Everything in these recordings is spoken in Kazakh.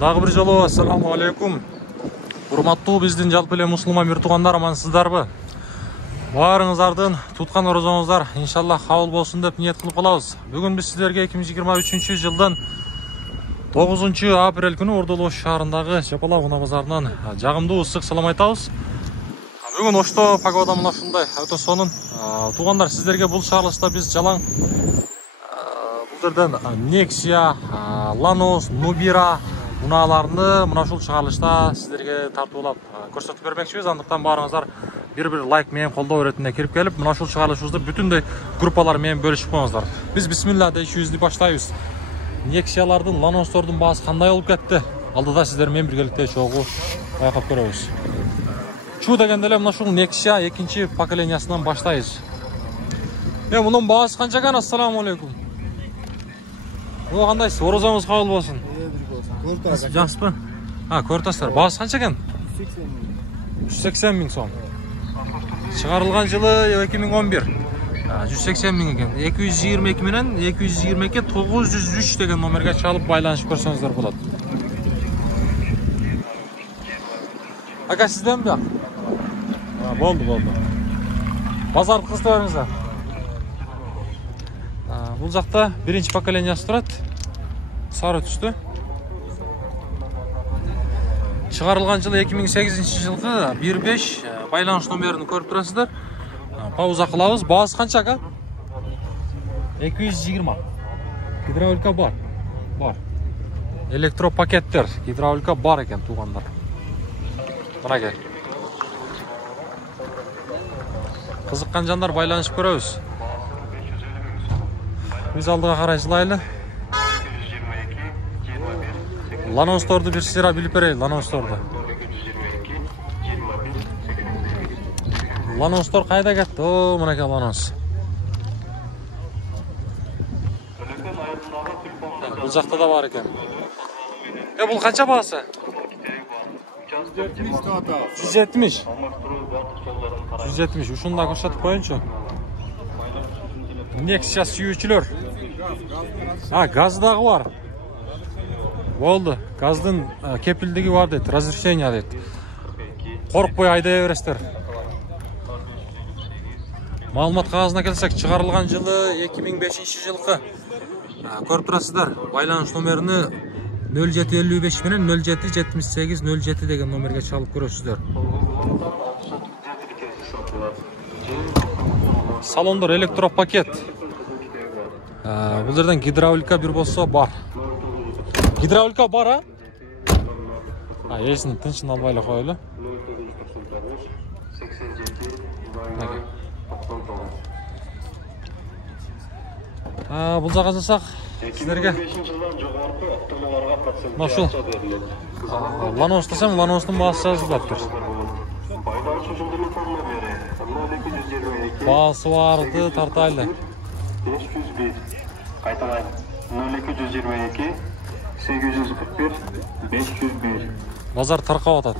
Дагы бир жолу ассаламу алейкум. Урматтуу биздин жалпы эле мусулман бир туугандар, амансыздарбы? Баарыңыздардын туткан орозоңуздар иншаллах кабыл болсун деп ниет кылып калабыз. Бүгүн биз сиздерге 2023 жылдын 9 апрель күнү Ордол Ош шаарындагы Жапалак унаа базарынан жагымдуу ысык салам айтабыз. Бүгүн Ошто погода мына ушундай өтө сонун. Туугандар, сиздерге бул чыгарылышта биз жалаң бул жерден Nexia, Lanos, Nubira унааларны мына ушул чыгарылышта сиздерге тартуулап көрсөтүп бермекчибиз. Андыктан баарыңыздар бир лайк менен колдоо иретинде кирип келип, мына ушул чыгарылышыбызды бүтүндөй группалар менен бөлүшүп коюңуздар. Биз бисмилла деп ишибизди баштайбыз. Nexia'лардын, Lanos'тордун баасы кандай болуп кетти? Алдыда сиздер менен биргеликте чогуу байкап көрөбүз. Чу дегенде эле мына ушул Nexia экинчи поколениясынан баштайбыз. Мунун баасы канча экен? Ассаламу алейкум. Кандайсыз? Орозоңуз кабыл болсун. Жақсыпы? Көртасыздар. Баасы канча экен? 180 миң сом. Чыгарылган жылы 2011. 180 миң экен. 222 менен 222 903 деген номерге чалып байланышып көрсөңүздөр болот. Ака, сизден бияк? Болду. Базарды кызды бериңиздер. Бул жакта биринчи поколениясы турат. Сары түстү. Чыгарылган жылы 2008 жылгы 15 байланыш номерин көрүп турасыздар. Пауза кылабыз. Баасы канча ака? 220. Гидравлика бар. Электропакеттер, гидравлика бар экен, туугандар. Мына кел. Кызыккан жандар байланышып көрөбүз. Биз алдыга карай жылайлы. Lanos'торду бир сыйра билип берейин, Lanos'торду. Lanos'тор кайда кетти? Мынакей Lanos. Бул жакта да бар экен. Бул канча баасы? 170. 170. Ушунда көрсөтүп коюнчу. Nexia сүйүүчүлөр. Газ дагы бар. Болду. Газдын кепилдиги бар дейт, разрешение дейт. Коркпой айдай бересиздер. Маалымат кагазына келсек, чыгарылган жылы 2005 жылкы. Көрүп турасыздар. Байланыш номерини 0755 менен 0778 07 деген номерге чалып көрөсүздөр. Салондор электропакет. Бул жерден гидравлика бир болсо бар. Гидравлика бар, Эсин тынчын албай эле коелу. Бул жака жасак сиздерге. Ошол Lanos десем, Lanos'тун баасы жазылыптыр. Баасы барды тартайлы. 501. Кайталайм. 0222 841 501. Базар таркап атат.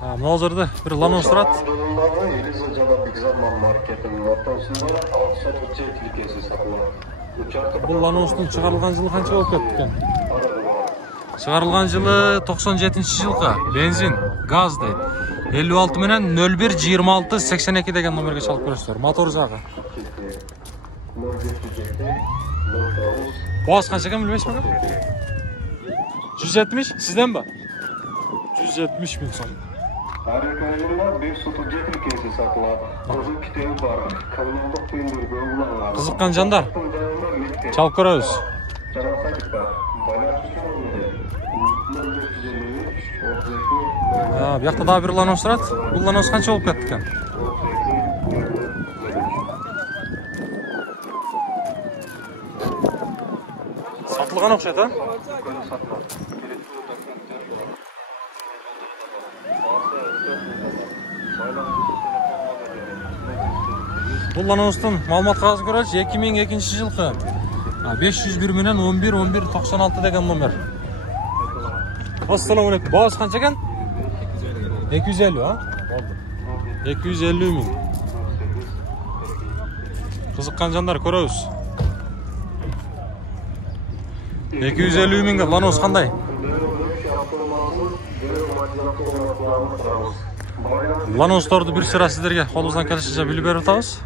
Мына жерде бир Lanos турат. Бул Lanos'тун чыгарылган жылы канча болуп кетти экен? Чыгарылган жылы 97 жылкы. Бензин, газ дейт. 56 менен 01 26 82 деген номерге чалып көрөсүздөр. Мотор жагы. Баасы канча экен билбейсизби? 170, сизден ба? 170 миң сом. Кызыккан жандар, чалып көрөбүз. Биякта дагы бир Lanos турат. Бул Lanos канча болуп кетти экен? Сатылган окшойт, Бул Lanos'тун маалымат кагазын көрөлүчү. 2002 жылкы. 501 менен 11 96 деген номер. Ассаламу алейкум. Баасы канча экен? 250, 250 миң. Кызыккан жандар көрөбүз. 250 миңге Lanos қандай? Lanos'торды бір sıra сіздерге қолымыздан келішінше біліп беріп атабыз.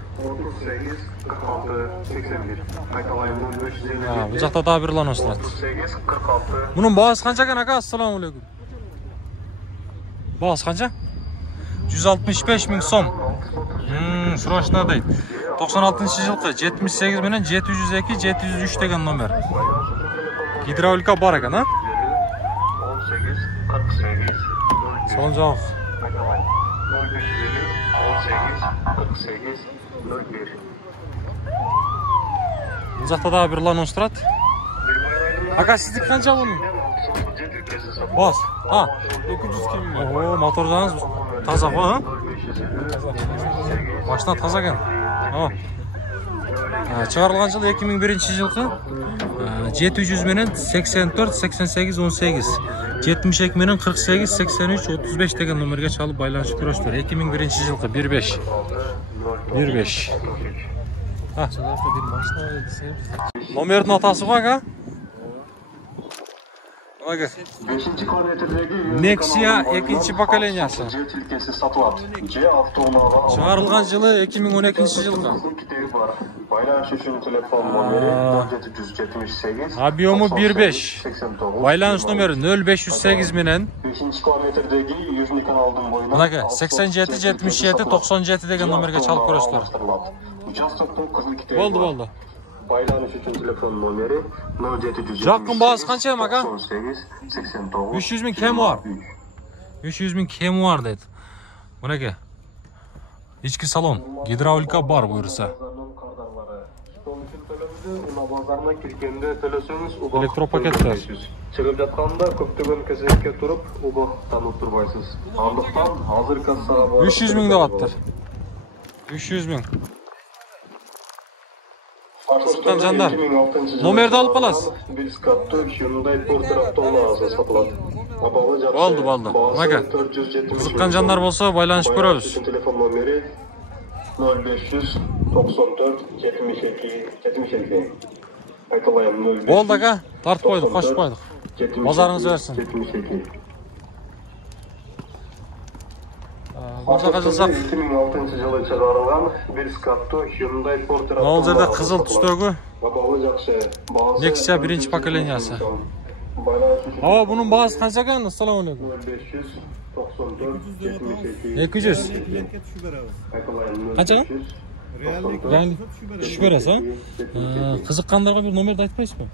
Бұл жақта daha bir Lanos тұрады. Бұның бағасы қанша екен ака? Ассаламу алейкум. Бағасы қанша? 165 миң сом. Срочно дейді. 96 жылқы 78 менен 702 703 деген номер. Гидравлика бар екен, а? 18 48 Son жақ. 18 48 01. Бұл жақта да бір Lanos тұрады. Ака, сіздік қанша бұның? Бас. 200 км. О, мотор жағыңыз таза ғой, а? Машина таза екен. Шығарылған жылы 2001 жылқы 700 менен 84 88 18 72 менен 48 83 35 деген номерге чалып байланышып көрөсүздөр. 2001 жылқы 15 15. Номердің атасы ғой, ака? Nexia 2. поколениясы. Шығарылған жылы 2012 жылғы. Объемы 1.5. Байланыш номері 0508 менен 87-77-97 деген номерге чалып көрөсүздөр. Болды. Байланыш үшін телефон номері 0700. Жақын бағасы қанша ака? 300 миң кемі бар. 300 миң кемі бар дейді. Мұнеке. Ички салон. Гидравлика бар бұйырса. Электропакеттер. Шығып жатқанда көптеген кезекке тұрып, ұлы танып тұрбайсыз. Андықтан азыр кассаға 300 миң деваттыр. 300 миң. Сыттан жандар. Номерді алып қаласыз. Болды. Мака. Қызыққан жандар болса байланышып көрөбүз. Телефон номері 0594 72 72. Болды ака. Тартып қойдық, қошып қойдық. Базарыңыз өрсін. Бұл жаққа жылсақ. 2006 жылы шығарылған Бельскатто Hyundai Porter. Ол жерде қызыл түстегі Бағалы жақсы. Nexia 1. поколениясы. Бұның бағасы қанша екен? Ассаламу алейкум. 200. Қанша екен? Реально түшіп бересіз, а? Қызыққандарға бір номерді айтпайсыз ба?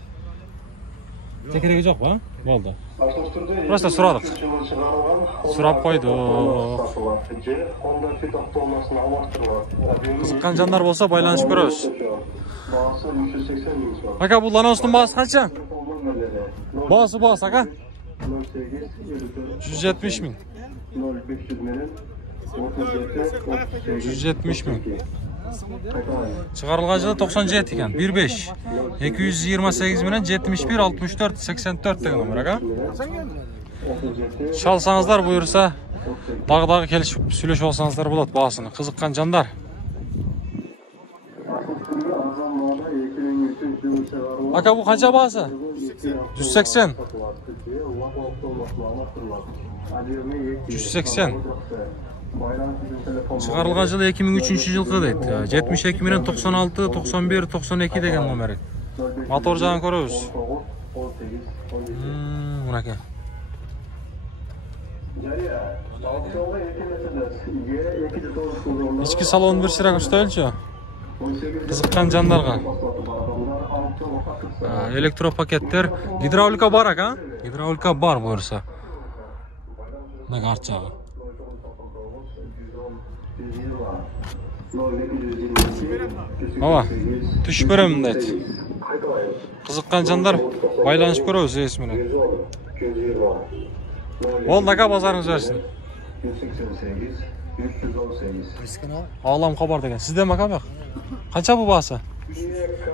Керегі жоқ ба? Болды. Просто сұрадық. Сұрап қойды. Қызыққан жандар болса байланышып көрөбүз. Ака, бұл Lanos'тың бағасы қанша? Бағасы, ака? 170 миң. 170 миң. Шығарылған жылы 97 екен. 1.5. 228 менен 71 64 84 деген номер, ака? Шалсаңыздар бұйырса, дағы келішіп сөйлешіп алсаңыздар болады бағасыны. Қызыққан жандар. Ака, бұл қанша бағасы? 180. 180. Шығарылған жылы 2003 жылқы дейді. 72 менен 96 91 92 деген номері. Мотор жағын көрөбүз. Мұнаке. Ички салон бір сирак үстөлчү. Қызыққан жандарға. Электропакеттер. Гидравлика бар, ака? Гидравлика бар бұйырса. Мұнаке арт жағы. Түшіп беремін дейді. Қызыққан жандар байланышып көрөбүз есіміне. Ол ака, базарыңыз өрсін. 318. Алам хабар деген. Сізден ака бақ? Қанша бұл басы?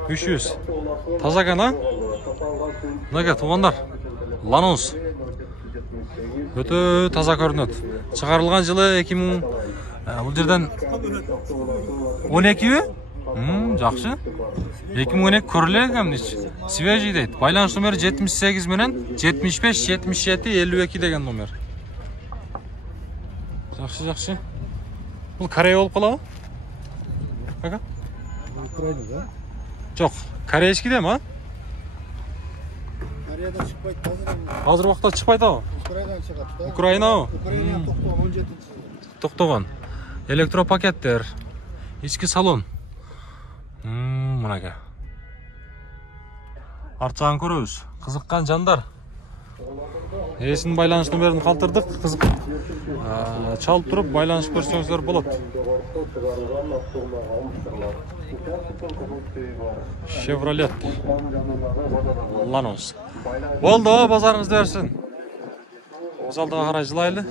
300. Таза екен, а? Мұнаке, туғандар. Lanos. Өте таза көрінеді. Шығарылған жылы 2000... Бұл жерден 12 бе? Жақсы. 2012 көріле екен, свежий дейді. Байланыш номері 78 менен 75 77 52 деген номер. Жақсы. Бұл Корея болып қала ма? Қақа? Украина, да? Жоқ, корейский де ма? Кореядан шықпайды, қазір. Қазір уақытта шықпайды ау? Украинадан шығады. Украина ау? Украина тоқтаған 17-ші. Тоқтаған. Электропакеттер. Ішкі салон. Мұнаға. Артжағын көріңіз. Қызыққан жандар. Есін байланыш номерін қалтырдық. Қызық. Чалып тұрып байланыш көрсеңіздер болады. Chevrolet Lanos. Болды, базарыңызды берсін. Залдыға қарай жылайлы.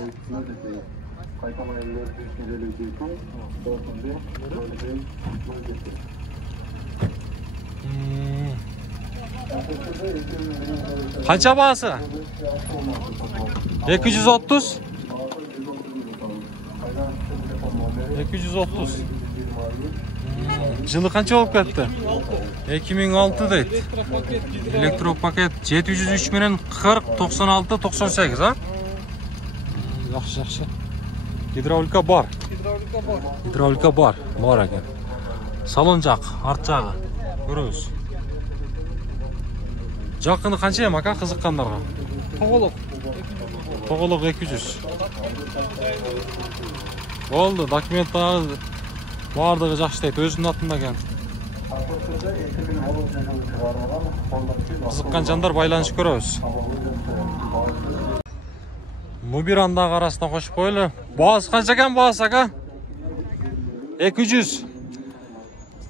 Қанша бағасы? 230. 230. Жылы қанша болып кетті? 2006 дейді. Электропакет 703 менен 40 96 98, а? Жақсы. Гидравлика бар. Бар екен. Салон жақ, арт жағы. Көріңіз. Жақыны қанша ем, ака, қызыққандарға? Тоғылық 200. Болды, документтағы бардығы жақсы дейді, өзінің атында екен. Қызыққан жандар байланыш көріңіз. Мубирандағы арасына қошып қойлы. Бағасы қанша екен бағасы, ака? 200.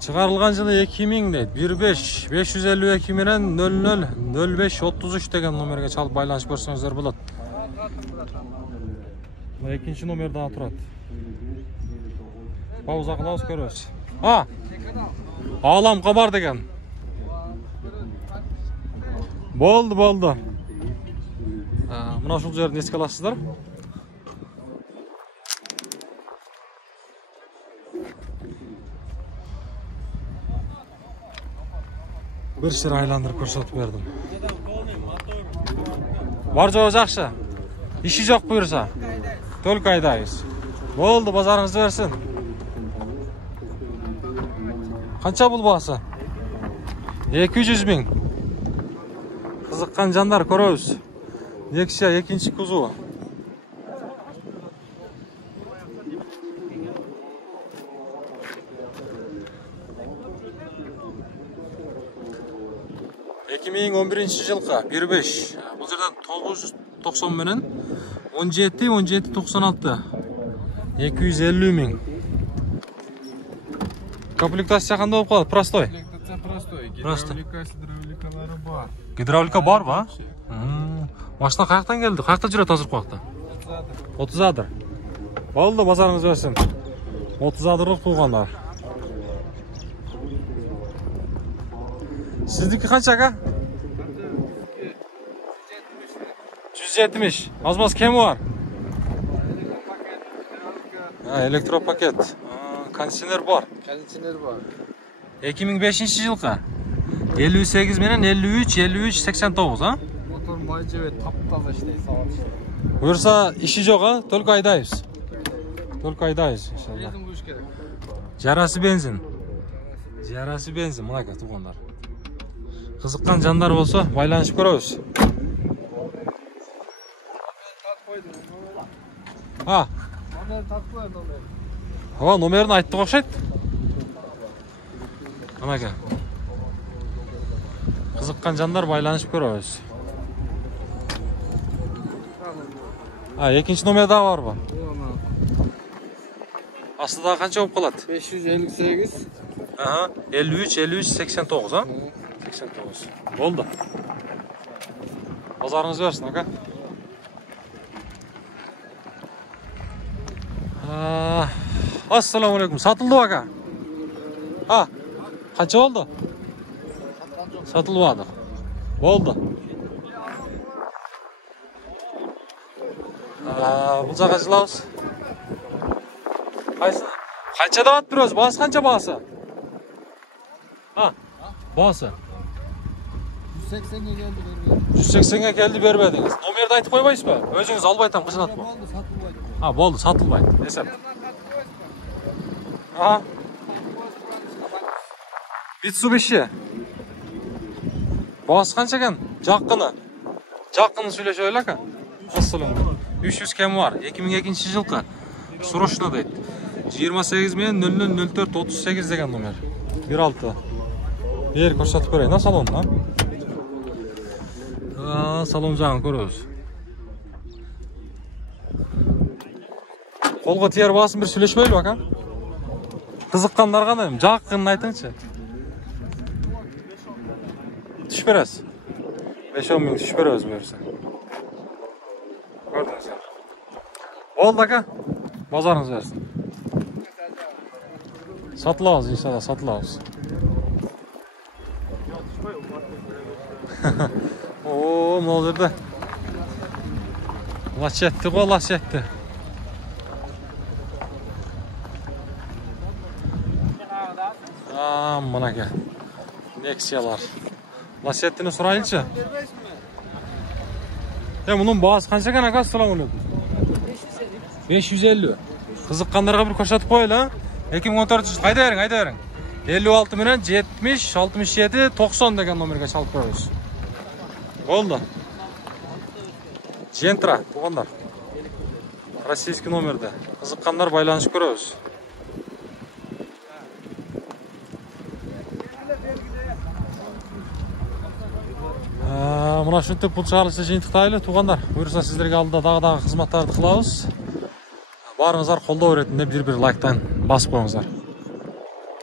Шығарылған жылы 2000 дейді. 15 552 менен 00 05 33 деген номерге чалып байланыш көрсеңіздер болады. Екінші номерде тұрады. Пауза қылауыз көріңіз. Аламға бар деген. Болды. Мына шул жерін еске аласыздар. Bir sürü айландырып көрсетіп бердім. Бар жоғы жақшы. Işi жоқ бұйырса. Только айдайыз. Болды, базарыңызды берсін. Қанша бұл бағасы? 200 000. Қызыққан жандар көріңіз. Екінші кузова. Екімейін 11-ші жылға 15. Бұл жерден 990 менен 17-96. 250 000. Комплектация қандай болып қалады? Простой? Комплектация простой. Гидравликалары бар. Гидравлика бар ба? Машина қаяқтан келді? Қаяқта жүреді азыр қуақта? 30 адыр. Болды, базарыңыз өсін. 30 адырлық туғандар. Сіздікі қанша ака? 170. Азбас кемі бар? Электропакет. Кондиционер бар. 2005 жылға 58 менен 53 89, а? Мотор май жебет, тап-таза іштей, сауат іштей. Бұйырса, іші жоқ, а? Только айдайыз. Бензин бұйыш керек. Жарасы бензин, мұна кәті туғандар. Қызыққан жандар болса, байланышып көріңіз. Номерін айтты қошайды. Мұна кә. Қызыққан жандар байланышып көріңіз. Екінші номерда бар ба? Астыдағы қанша болып қалады? 558. 53 89, а? 89. Болды. Базарыңыз берсін, ака. Ассаламу алейкум. Сатылды ака? Қанша болды? Сатылды. Болды. Бұл жаққа жылауыз. Қанша дават бір өз? Бағасы қанша бағасы? Ha. Bası. 180'e geldi berber. 180'e geldi berбедиңiz. Номерді айтып қойбайсыз ба? Өзіңіз албай там қышылат ба? Oldu satılmaydı. Ha, болды, сатылбайды. Есеп. Aha. Mitsubishi. Bası qancha ekan? Jaqini. Jaqini сөйлешіп ойлак. Ассалам. 300 кем бар. 2002 жылқы. Срочно дейді. 28 мен 0004 38 деген номер. 16. Бер көрсетіп көрейін. На салон, а? Салон жағын көрөбүз. Қолға тияр басын бір сөйлешпейлі бака? Қызыққандар ғана дейм. Жаққынын айтыңызшы. Түш бересіз? 5-10 мың түш бересіз берсе. Көрдіңіздер. Болды ака. Базарыңыз берсін. Сатылауыз, иншалла, сатылауыз. О, мынау жерде. Лас жетті ғой, лас жетті. Мынаке. Нексиялар. Лас жеттіні сұрайыншы. Мұның бағасы қанша екен ака, салам алейкум? 550. Қызыққандарға бір көрсетіп қойылы. 2014 қайда берің, қайда берің. 56 менен 70, 67, 90 деген номерге шалып қойыңыз. Болды. Жентра, туғандар. Российский номерді. Қызыққандар байланышып көреміз. Мына шүнтік бұл шығарылысы жиынтықтайлы туғандар. Бұйырса сіздерге алдыда дағы қызматтарды қылауыз. Барыңыздар қолдау ретінде бір лайктан басып қойыңыздар.